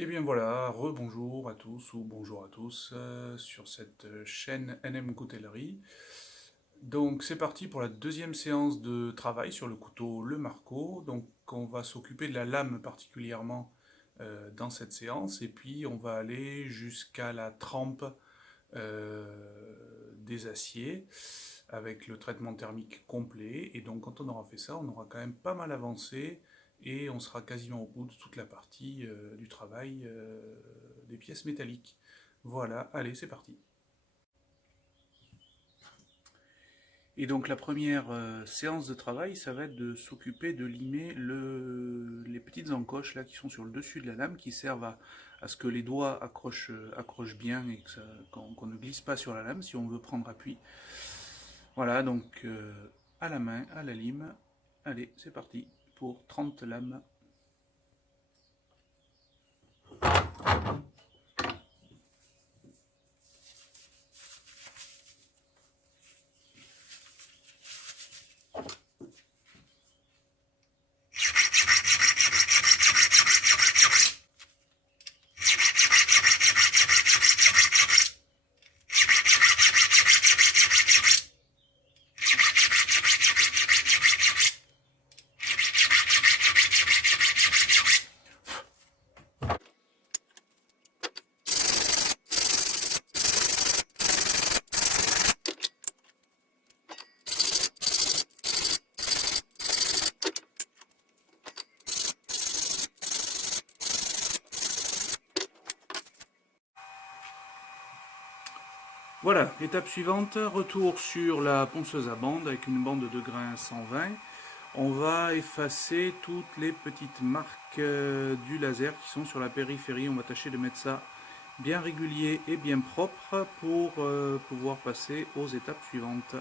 Et bien voilà, rebonjour à tous ou bonjour à tous sur cette chaîne NM Coutellerie. Donc c'est parti pour la deuxième séance de travail sur le couteau Le Marco. Donc on va s'occuper de la lame particulièrement dans cette séance et puis on va aller jusqu'à la trempe des aciers avec le traitement thermique complet. Et donc quand on aura fait ça, on aura quand même pas mal avancé et on sera quasiment au bout de toute la partie du travail des pièces métalliques. Voilà, allez, c'est parti. Et donc la première séance de travail, ça va être de s'occuper de limer les petites encoches là qui sont sur le dessus de la lame qui servent à ce que les doigts accrochent bien et qu'on ne glisse pas sur la lame si on veut prendre appui. Voilà, donc à la main, à la lime. Allez, c'est parti pour 30 lames. Voilà, étape suivante, retour sur la ponceuse à bande avec une bande de grains 120. On va effacer toutes les petites marques du laser qui sont sur la périphérie. On va tâcher de mettre ça bien régulier et bien propre pour pouvoir passer aux étapes suivantes.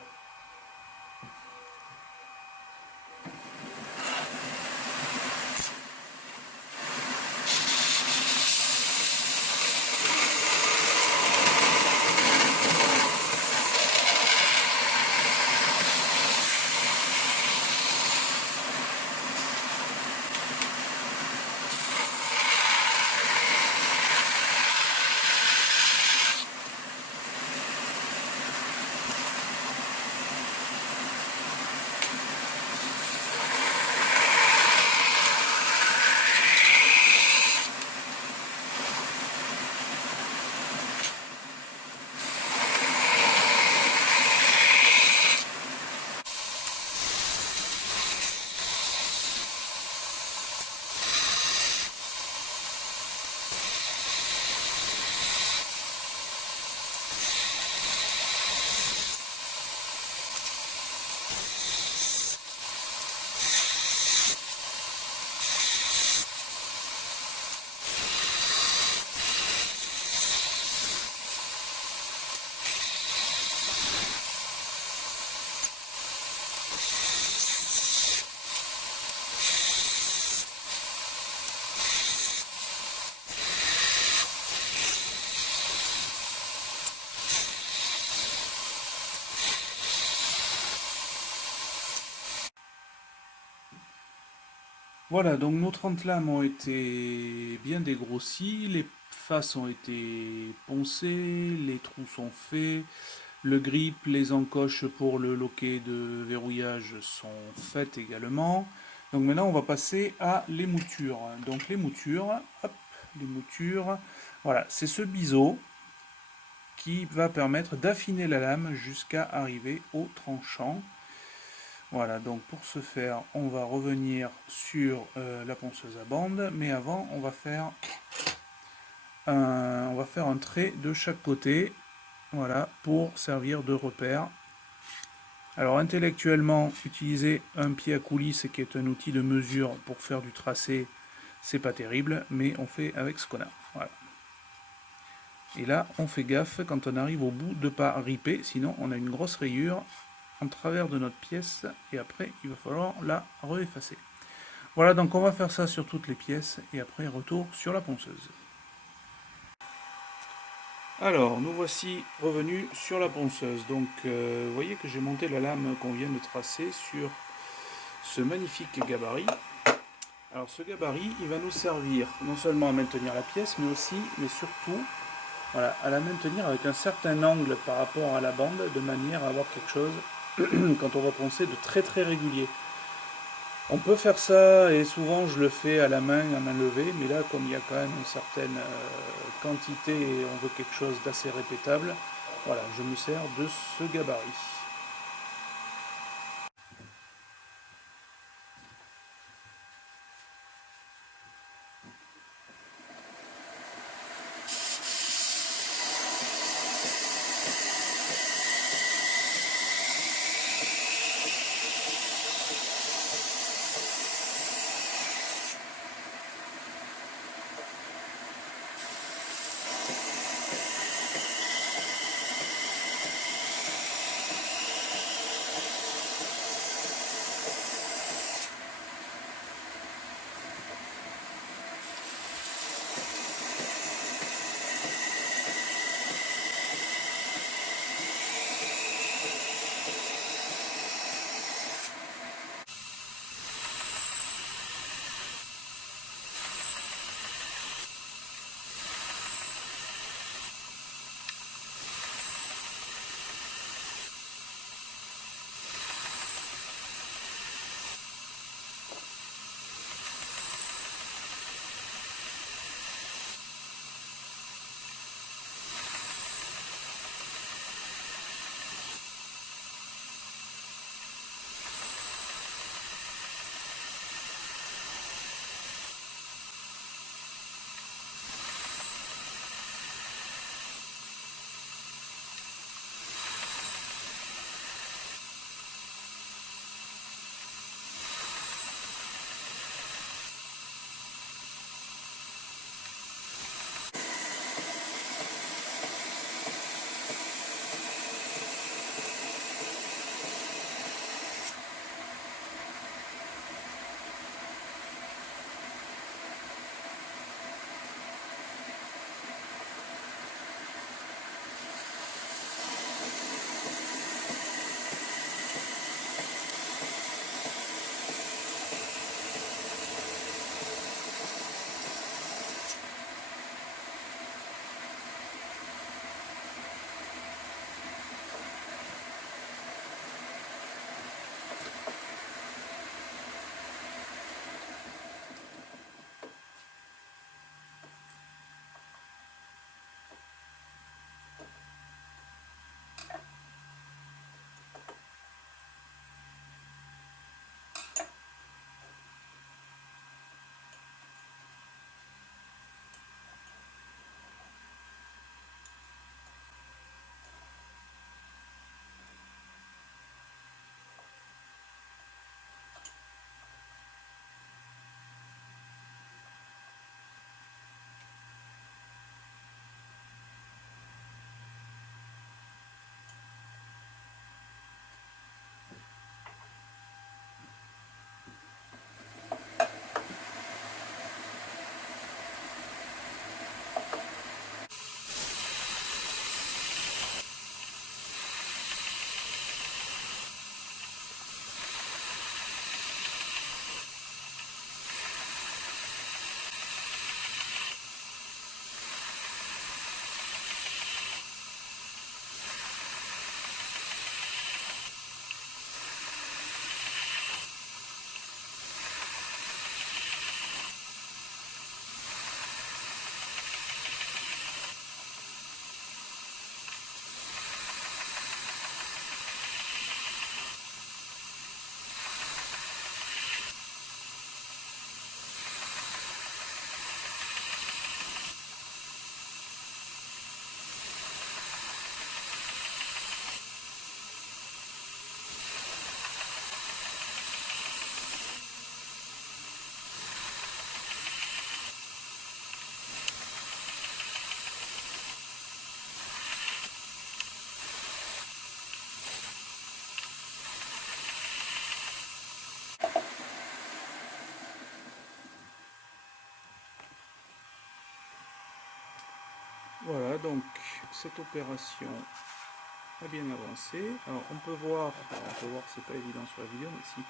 Voilà, donc nos 30 lames ont été bien dégrossies, les faces ont été poncées, les trous sont faits, le grip, les encoches pour le loquet de verrouillage sont faites également. Donc maintenant on va passer à les moutures. Donc hop, les moutures, voilà, c'est ce biseau qui va permettre d'affiner la lame jusqu'à arriver au tranchant. Voilà, donc pour ce faire, on va revenir sur la ponceuse à bande, mais avant, on va faire un trait de chaque côté, voilà, pour servir de repère. Alors intellectuellement, utiliser un pied à coulisse, qui est un outil de mesure pour faire du tracé, c'est pas terrible, mais on fait avec ce qu'on a. Voilà. Et là, on fait gaffe quand on arrive au bout de ne pas riper, sinon on a une grosse rayure en travers de notre pièce, et après, il va falloir la re-effacer. Voilà, donc on va faire ça sur toutes les pièces et après retour sur la ponceuse. Alors, nous voici revenus sur la ponceuse. Donc, vous voyez que j'ai monté la lame qu'on vient de tracer sur ce magnifique gabarit. Alors ce gabarit, il va nous servir non seulement à maintenir la pièce, mais aussi, mais surtout, voilà, à la maintenir avec un certain angle par rapport à la bande, de manière à avoir quelque chose, quand on va poncer, de très très régulier. On peut faire ça, et souvent je le fais à la main, à main levée, mais là, comme il y a quand même une certaine quantité et on veut quelque chose d'assez répétable, voilà, je me sers de ce gabarit. Voilà, donc cette opération a bien avancé. Alors on peut voir, c'est pas évident sur la vidéo, mais si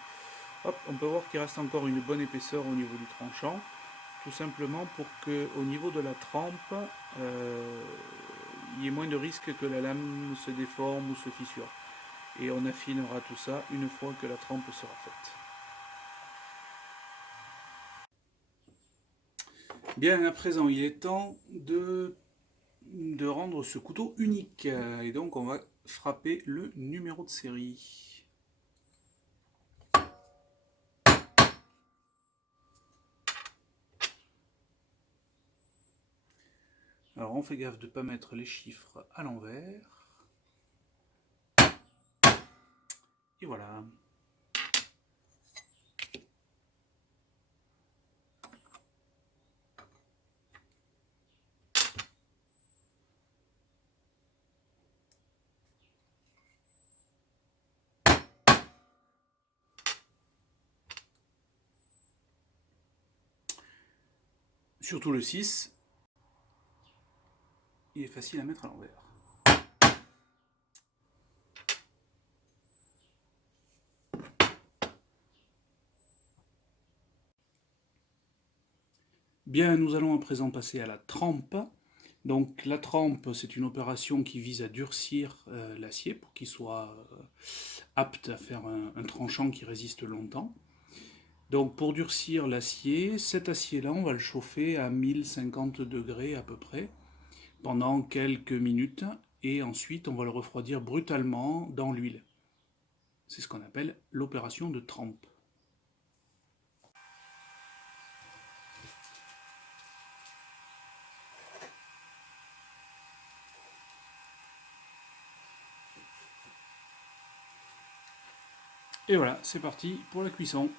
Hop, on peut voir qu'il reste encore une bonne épaisseur au niveau du tranchant, tout simplement pour que au niveau de la trempe, il y ait moins de risque que la lame se déforme ou se fissure. Et on affinera tout ça une fois que la trempe sera faite. Bien, à présent, il est temps de rendre ce couteau unique. Et donc, on va frapper le numéro de série. Alors, on fait gaffe de ne pas mettre les chiffres à l'envers. Et voilà. Surtout le 6, il est facile à mettre à l'envers. Bien, nous allons à présent passer à la trempe. Donc la trempe, c'est une opération qui vise à durcir l'acier pour qu'il soit apte à faire un tranchant qui résiste longtemps. Donc pour durcir l'acier, cet acier-là, on va le chauffer à 1050 degrés à peu près pendant quelques minutes et ensuite on va le refroidir brutalement dans l'huile. C'est ce qu'on appelle l'opération de trempe. Et voilà, c'est parti pour la cuisson.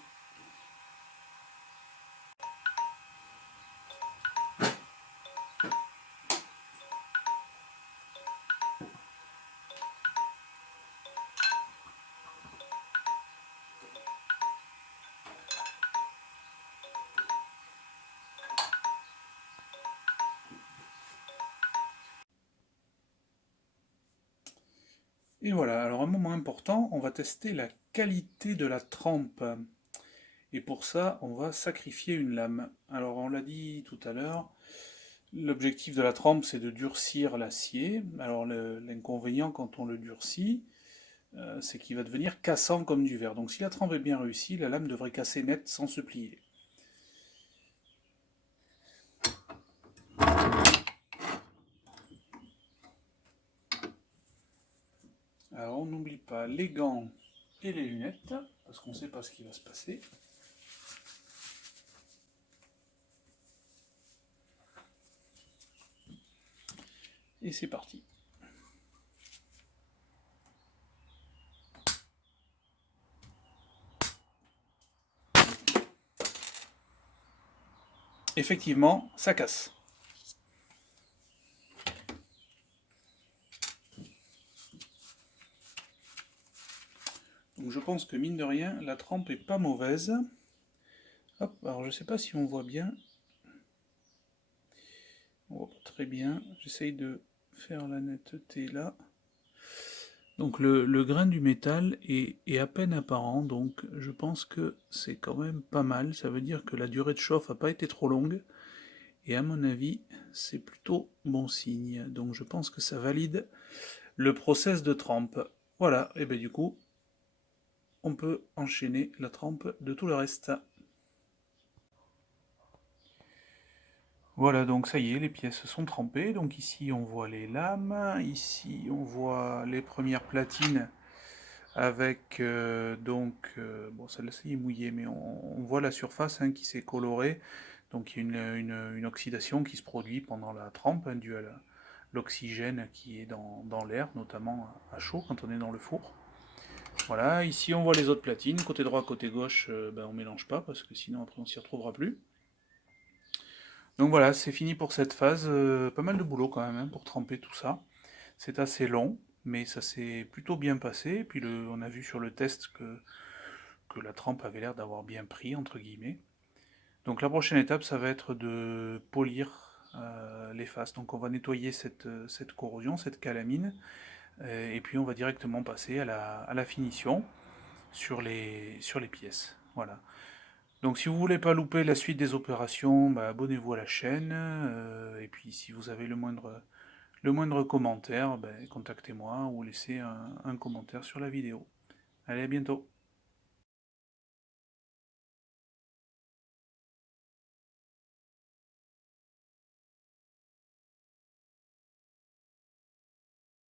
Et voilà, alors un moment important, on va tester la qualité de la trempe. Et pour ça, on va sacrifier une lame. Alors on l'a dit tout à l'heure, l'objectif de la trempe, c'est de durcir l'acier. Alors l'inconvénient quand on le durcit, c'est qu'il va devenir cassant comme du verre. Donc si la trempe est bien réussie, la lame devrait casser net sans se plier. Alors on n'oublie pas les gants et les lunettes, parce qu'on ne sait pas ce qui va se passer. Et c'est parti. Effectivement, ça casse. Donc je pense que mine de rien, la trempe est pas mauvaise. Hop, alors je sais pas si on voit bien. On voit pas très bien. J'essaye de faire la netteté là. Donc le grain du métal est à peine apparent, donc je pense que c'est quand même pas mal. Ça veut dire que la durée de chauffe n'a pas été trop longue. Et à mon avis, c'est plutôt bon signe. Donc je pense que ça valide le process de trempe. Voilà, et bien du coup, on peut enchaîner la trempe de tout le reste. Voilà, donc ça y est, les pièces sont trempées. Donc ici, on voit les lames. Ici, on voit les premières platines avec bon, celle-ci est mouillée, mais on voit la surface hein, qui s'est colorée. Donc il y a une oxydation qui se produit pendant la trempe, hein, due à l'oxygène qui est dans l'air, notamment à chaud quand on est dans le four. Voilà, ici on voit les autres platines, côté droit, côté gauche, ben, on mélange pas parce que sinon après on s'y retrouvera plus. Donc voilà, c'est fini pour cette phase. Pas mal de boulot quand même hein, pour tremper tout ça. C'est assez long, mais ça s'est plutôt bien passé. Et puis on a vu sur le test que la trempe avait l'air d'avoir bien pris, entre guillemets. Donc la prochaine étape, ça va être de polir les faces. Donc on va nettoyer cette corrosion, cette calamine, et puis on va directement passer à la finition. sur les pièces. Voilà. Donc si vous voulez pas louper la suite des opérations, bah, abonnez-vous à la chaîne. Et puis si vous avez le moindre commentaire, bah, contactez-moi ou laissez un commentaire sur la vidéo. Allez, à bientôt.